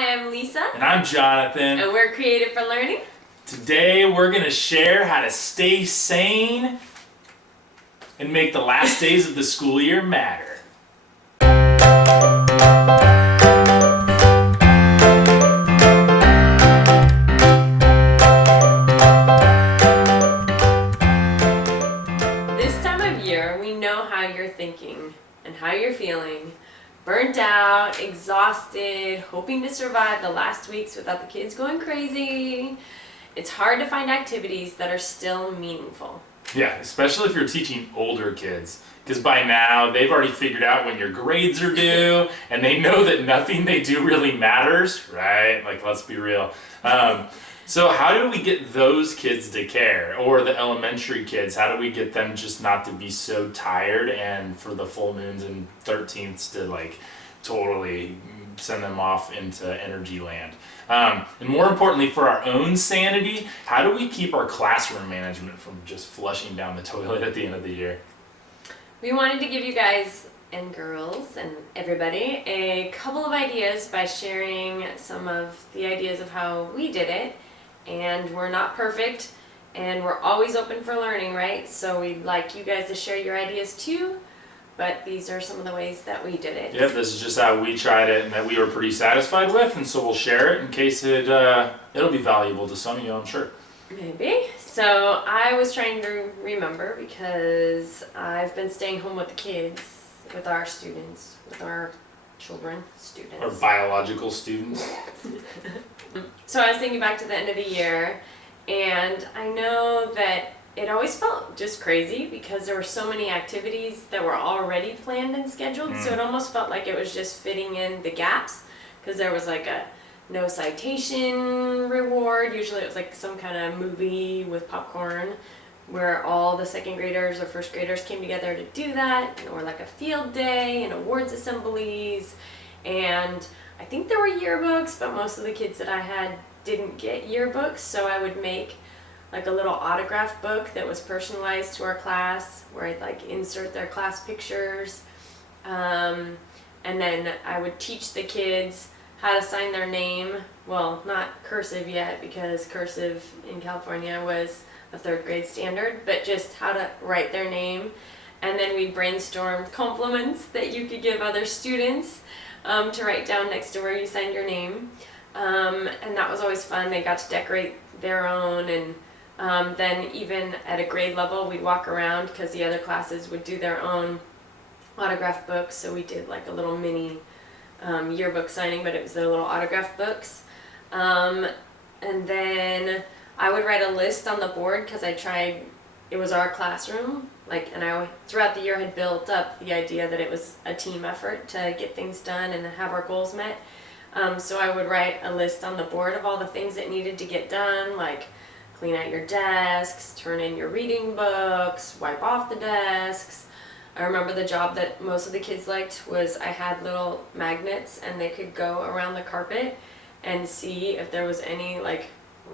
Hi, I'm Lisa. And I'm Jonathan. And we're Creative for Learning. Today we're going to share how to stay sane and make the last days of the school year matter. This time of year, we know how you're thinking and how you're feeling. Burnt out, exhausted, hoping to survive the last weeks without the kids going crazy. It's hard to find activities that are still meaningful. Yeah, especially if you're teaching older kids, because by now they've already figured out when your grades are due and they know that nothing they do really matters, right? Like, let's be real. So how do we get those kids to care? Or the elementary kids, how do we get them just not to be so tired and for the full moons and 13ths to like totally send them off into energy land? And more importantly, for our own sanity, how do we keep our classroom management from just flushing down the toilet at the end of the year? We wanted to give you guys and girls and everybody a couple of ideas by sharing some of the ideas of how we did it. And we're not perfect, and we're always open for learning, right? So we'd like you guys to share your ideas too, but these are some of the ways that we did it. Yep, this is just how we tried it and that we were pretty satisfied with, and so we'll share it in case it'll be valuable to some of you, I'm sure. Maybe. So I was trying to remember because I've been staying home with the kids, with our students, with our children, students. Or biological students. So I was thinking back to the end of the year, and I know that it always felt just crazy because there were so many activities that were already planned and scheduled, so it almost felt like it was just fitting in the gaps, because there was like a no citation reward. Usually it was like some kind of movie with popcorn where all the second graders or first graders came together to do that, or like a field day and awards assemblies. And I think there were yearbooks, but most of the kids that I had didn't get yearbooks, so I would make like a little autograph book that was personalized to our class, where I'd like insert their class pictures, and then I would teach the kids how to sign their name. Well, not cursive yet, because cursive in California was a third grade standard, but just how to write their name. And then we brainstormed compliments that you could give other students to write down next to where you signed your name. And that was always fun. They got to decorate their own, and then even at a grade level, we'd walk around because the other classes would do their own autograph books. So we did like a little mini yearbook signing, but it was their little autograph books. And then I would write a list on the board because it was our classroom, and I throughout the year had built up the idea that it was a team effort to get things done and have our goals met. So I would write a list on the board of all the things that needed to get done, like clean out your desks, turn in your reading books, wipe off the desks. I remember the job that most of the kids liked was I had little magnets, and they could go around the carpet and see if there was any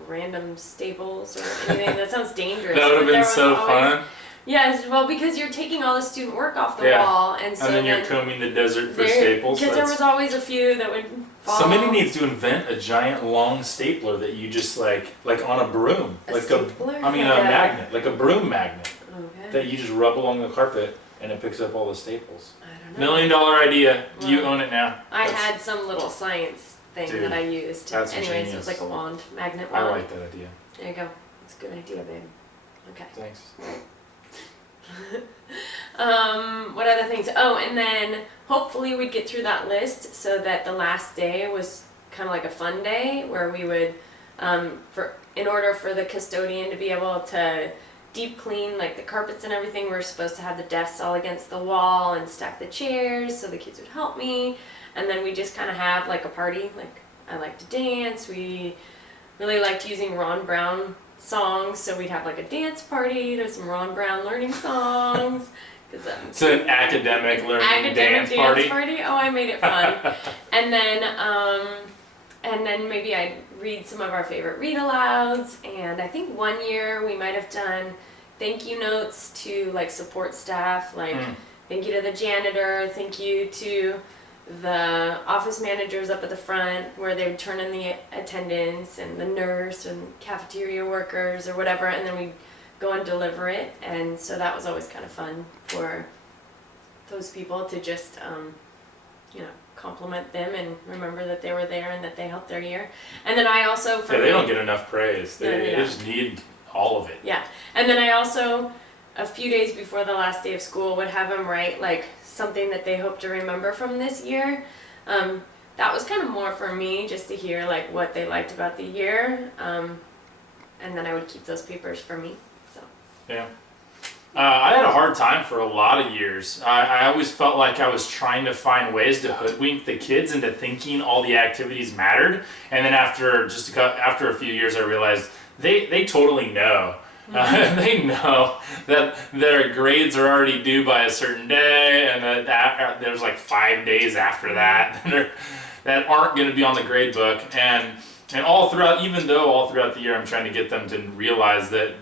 random staples or anything. That sounds dangerous. That would have been so fun. Yes, well, because you're taking all the student work off the wall, and so then you're combing the desert for staples. Because there was always a few that would fall. Somebody needs to invent a giant long stapler that you just like on a broom, a magnet, like a broom magnet, okay, that you just rub along the carpet and it picks up all the staples. I don't know. $1 million idea. Well, you own it now. I had some little science thing that I used. That's anyways, genius. it was like a wand, magnet wand. I like that idea. There you go. It's a good idea, babe. Okay. Thanks. What other things? Oh, and then hopefully we'd get through that list so that the last day was kind of like a fun day where we would, in order for the custodian to be able to deep clean the carpets and everything, we're supposed to have the desks all against the wall and stack the chairs so the kids would help me. And then we just kind of have a party. I like to dance. We really liked using Ron Brown songs, so we'd have a dance party to some Ron Brown learning songs. It's an academic learning dance party. Oh, I made it fun. and then maybe I'd read some of our favorite read alouds. And I think one year we might have done thank you notes to support staff, thank you to the janitor, thank you to the office managers up at the front where they would turn in the attendance, and the nurse and cafeteria workers or whatever, and then we'd go and deliver it. And so that was always kind of fun for those people to just compliment them and remember that they were there and that they helped their year. And then I also they don't get enough praise. They just need all of it. Yeah. And then I also, a few days before the last day of school, would have them write like something that they hope to remember from this year. That was kind of more for me, just to hear like what they liked about the year. And then I would keep those papers for me. So. Yeah. I had a hard time for a lot of years. I always felt like I was trying to find ways to hoodwink the kids into thinking all the activities mattered. And then after a few years, I realized they totally know. They know that their grades are already due by a certain day, and that there's like 5 days after that that aren't going to be on the grade book. And all throughout the year, I'm trying to get them to realize that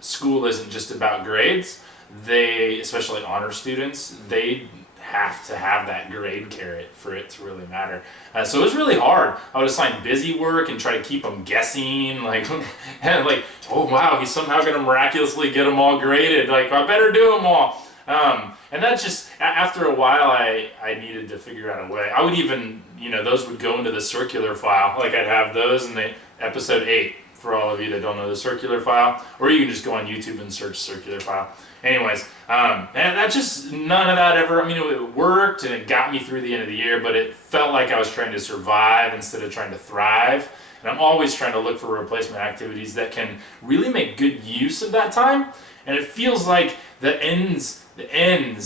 school isn't just about grades. They, especially honor students, they have to have that grade carrot for it to really matter. So it was really hard. I would assign busy work and try to keep them guessing, and oh wow, he's somehow going to miraculously get them all graded. Like, I better do them all. And that just, after a while, I needed to figure out a way. I would even, those would go into the circular file. Like, I'd have those in the episode 8. For all of you that don't know the circular file, or you can just go on YouTube and search circular file. Anyways, and that just, none of that ever, it worked and it got me through the end of the year, but it felt like I was trying to survive instead of trying to thrive. And I'm always trying to look for replacement activities that can really make good use of that time. And it feels like the ends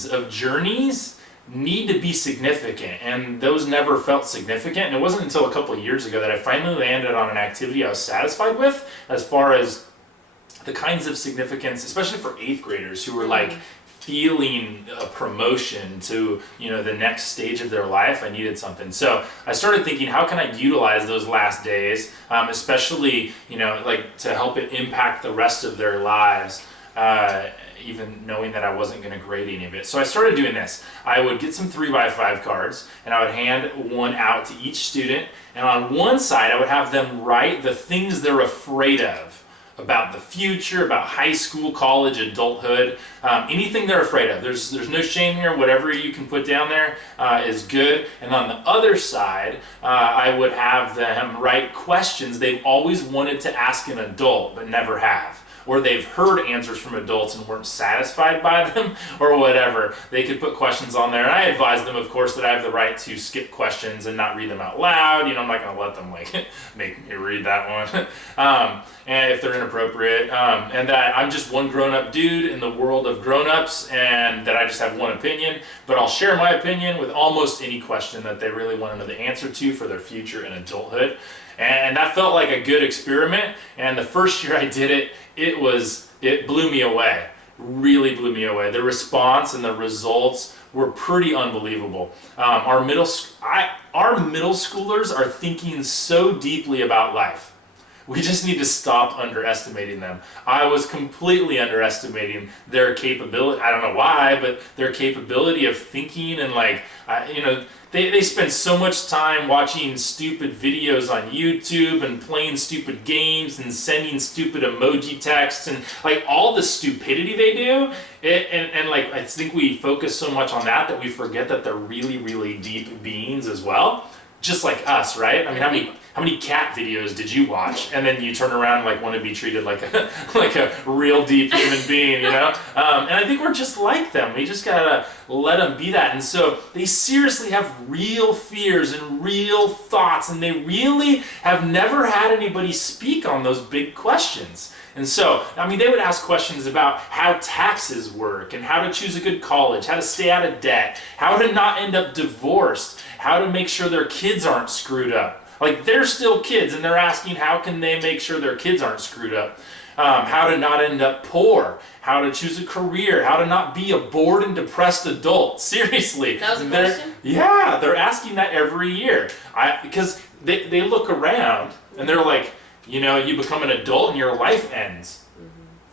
of journeys need to be significant, and those never felt significant. And it wasn't until a couple of years ago that I finally landed on an activity I was satisfied with, as far as the kinds of significance, especially for 8th graders who were like feeling a promotion to the next stage of their life. I needed something, so I started thinking, how can I utilize those last days, especially to help it impact the rest of their lives. Even knowing that I wasn't going to grade any of it. So I started doing this. I would get some 3x5 cards, and I would hand one out to each student, and on one side I would have them write the things they're afraid of about the future, about high school, college, adulthood, anything they're afraid of. There's no shame here. Whatever you can put down there is good. And on the other side, I would have them write questions they've always wanted to ask an adult but never have, or they've heard answers from adults and weren't satisfied by them, or whatever. They could put questions on there, and I advise them, of course, that I have the right to skip questions and not read them out loud. I'm not going to let them make me read that one, and if they're inappropriate, and that I'm just one grown-up dude in the world of grown-ups, and that I just have one opinion, but I'll share my opinion with almost any question that they really want to know the answer to for their future in adulthood. And that felt like a good experiment. And the first year I did it, it blew me away. Really blew me away. The response and the results were pretty unbelievable. Our middle schoolers are thinking so deeply about life. We just need to stop underestimating them. I was completely underestimating their capability. I don't know why, but their capability of thinking and they spend so much time watching stupid videos on YouTube and playing stupid games and sending stupid emoji texts and all the stupidity they do. I think we focus so much on that we forget that they're really, really deep beings as well. Just like us, right? How many cat videos did you watch? And then you turn around and want to be treated like a real deep human being, And I think we're just like them. We just gotta let them be that. And so they seriously have real fears and real thoughts, and they really have never had anybody speak on those big questions. And so, they would ask questions about how taxes work and how to choose a good college, how to stay out of debt, how to not end up divorced, how to make sure their kids aren't screwed up. They're still kids, and they're asking how can they make sure their kids aren't screwed up. How to not end up poor, how to choose a career, how to not be a bored and depressed adult. Seriously. That was a question? Yeah, they're asking that every year. Because they look around, and they're like, you become an adult and your life ends.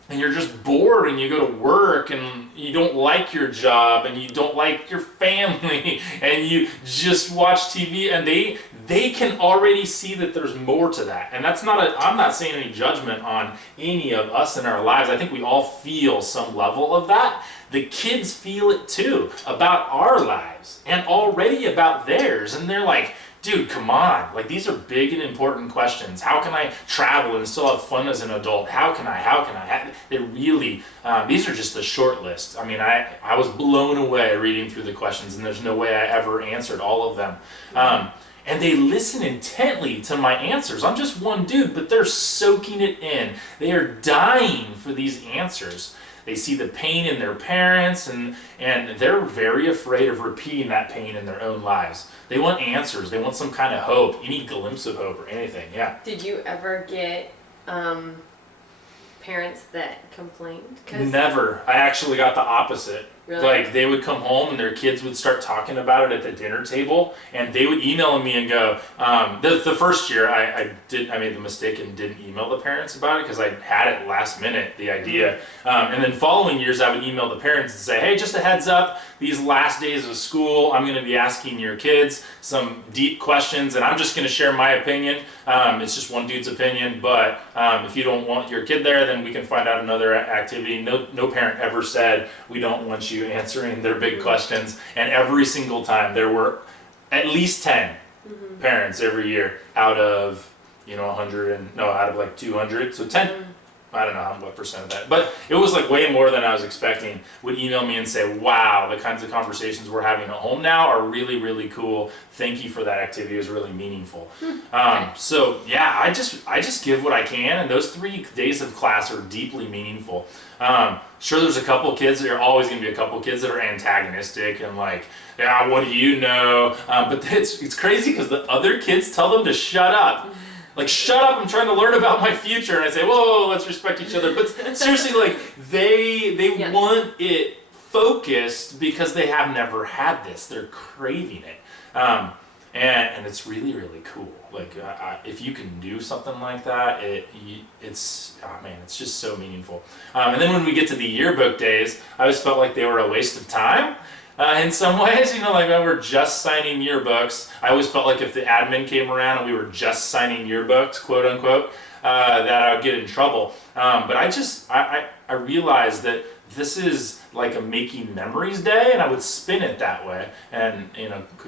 and you're just bored and you go to work and you don't like your job and you don't like your family and you just watch TV, and they can already see that there's more to that. And that's not I'm not saying any judgment on any of us in our lives. I think we all feel some level of that. The kids feel it too about our lives and already about theirs, and they're like, dude, come on. Like, these are big and important questions. How can I travel and still have fun as an adult? How can I? They really, these are just the short list. I mean, I was blown away reading through the questions, and there's no way I ever answered all of them. And they listen intently to my answers. I'm just one dude, but they're soaking it in. They are dying for these answers. They see the pain in their parents, and they're very afraid of repeating that pain in their own lives. They want answers. They want some kind of hope, any glimpse of hope or anything. Yeah. Did you ever get parents that complained? Never. I actually got the opposite. Really? Like, they would come home and their kids would start talking about it at the dinner table, and they would email me and go, the first year I made the mistake and didn't email the parents about it because I had it last minute, the idea. And then following years I would email the parents and say, hey, just a heads up, these last days of school, I'm going to be asking your kids some deep questions, and I'm just going to share my opinion. It's just one dude's opinion, but if you don't want your kid there, then we can find out another activity. No parent ever said, we don't want you answering their big questions. And every single time there were at least 10 parents every year out of, 100 and, no, out of like 200. So 10, I don't know what percent of that, but it was like way more than I was expecting, would email me and say, wow, the kinds of conversations we're having at home now are really, really cool. Thank you for that activity. It was really meaningful. So yeah, I just give what I can, and those 3 days of class are deeply meaningful. Sure, there's a couple kids, there are always going to be a couple kids that are antagonistic and like, yeah, what do you know? But it's crazy because the other kids tell them to shut up. Like, shut up, I'm trying to learn about my future. And I say, whoa, let's respect each other. But seriously, like, they want it focused because they have never had this. They're craving it. And it's really, really cool. Like, if you can do something like that, it's just so meaningful. And then when we get to the yearbook days, I always felt like they were a waste of time. In some ways, like when we're just signing yearbooks, I always felt like if the admin came around and we were just signing yearbooks, quote unquote, that I would get in trouble. But I realized that this is like a making memories day, and I would spin it that way. And,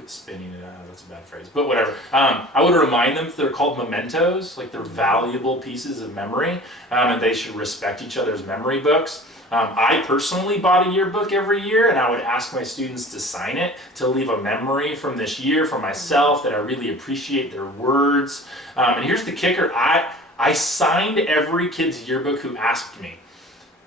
spinning it, that's a bad phrase, but whatever. I would remind them that they're called mementos, like they're valuable pieces of memory, and they should respect each other's memory books. I personally bought a yearbook every year, and I would ask my students to sign it to leave a memory from this year for myself that I really appreciate their words. And here's the kicker, I signed every kid's yearbook who asked me,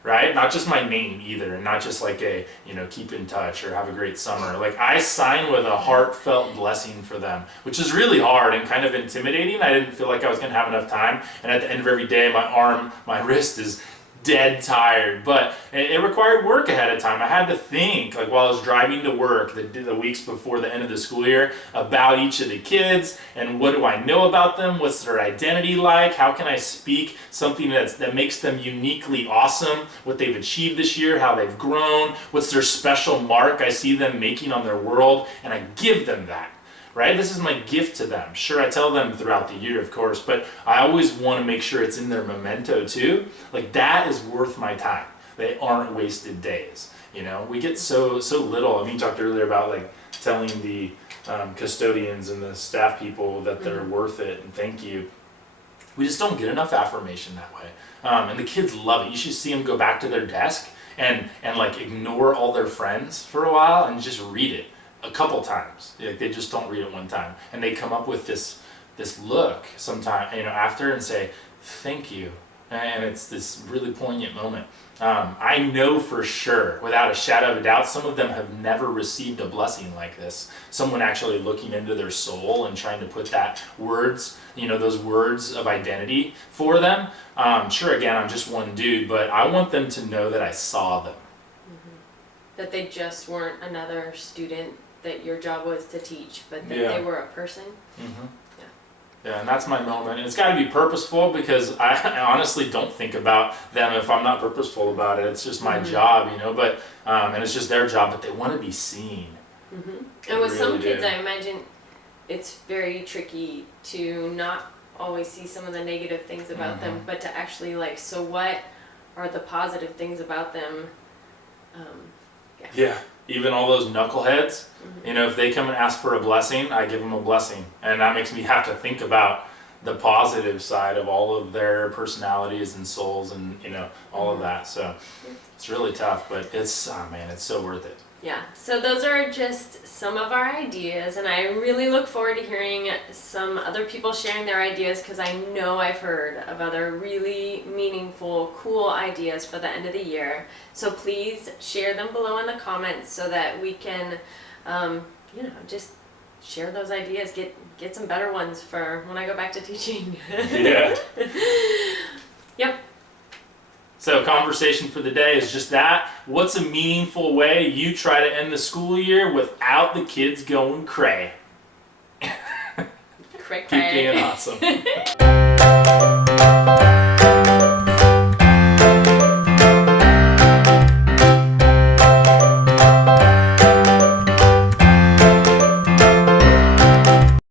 right? Not just my name either, and not just like a, keep in touch or have a great summer. Like, I signed with a heartfelt blessing for them, which is really hard and kind of intimidating. I didn't feel like I was going to have enough time, and at the end of every day, my wrist is dead tired, but it required work ahead of time. I had to think, like while I was driving to work the weeks before the end of the school year, about each of the kids and what do I know about them, what's their identity like, how can I speak something that makes them uniquely awesome, what they've achieved this year, how they've grown, what's their special mark I see them making on their world, and I give them that. Right? This is my gift to them. Sure, I tell them throughout the year, of course, but I always want to make sure it's in their memento too. Like, that is worth my time. They aren't wasted days. We get so little. I mean, you talked earlier about like telling the custodians and the staff people that they're worth it and thank you. We just don't get enough affirmation that way. And the kids love it. You should see them go back to their desk and like ignore all their friends for a while and just read it. A couple times. Like, they just don't read it one time, and they come up with this look sometime after and say thank you, and it's this really poignant moment. I know for sure, without a shadow of a doubt, some of them have never received a blessing like this. Someone actually looking into their soul and trying to put that words, those words of identity for them. Sure, again, I'm just one dude, but I want them to know that I saw them. That they just weren't another student that your job was to teach, but that Yeah. they were a person. Mm-hmm. Yeah. Yeah, and that's my moment. And it's got to be purposeful because I honestly don't think about them if I'm not purposeful about it. It's just my job, but, and it's just their job, but they want to be seen. And with some really kids, do. I imagine it's very tricky to not always see some of the negative things about them, but to actually so what are the positive things about them? Yeah, even all those knuckleheads, if they come and ask for a blessing, I give them a blessing. And that makes me have to think about the positive side of all of their personalities and souls and, all of that. So it's really tough, but it's, oh man, it's so worth it. Yeah, so those are just some of our ideas, and I really look forward to hearing some other people sharing their ideas, because I know I've heard of other really meaningful, cool ideas for the end of the year. So please share them below in the comments so that we can, just share those ideas, get some better ones for when I go back to teaching. Yeah. Yep. So conversation for the day is just that. What's a meaningful way you try to end the school year without the kids going cray? Cray Keep being cray. awesome.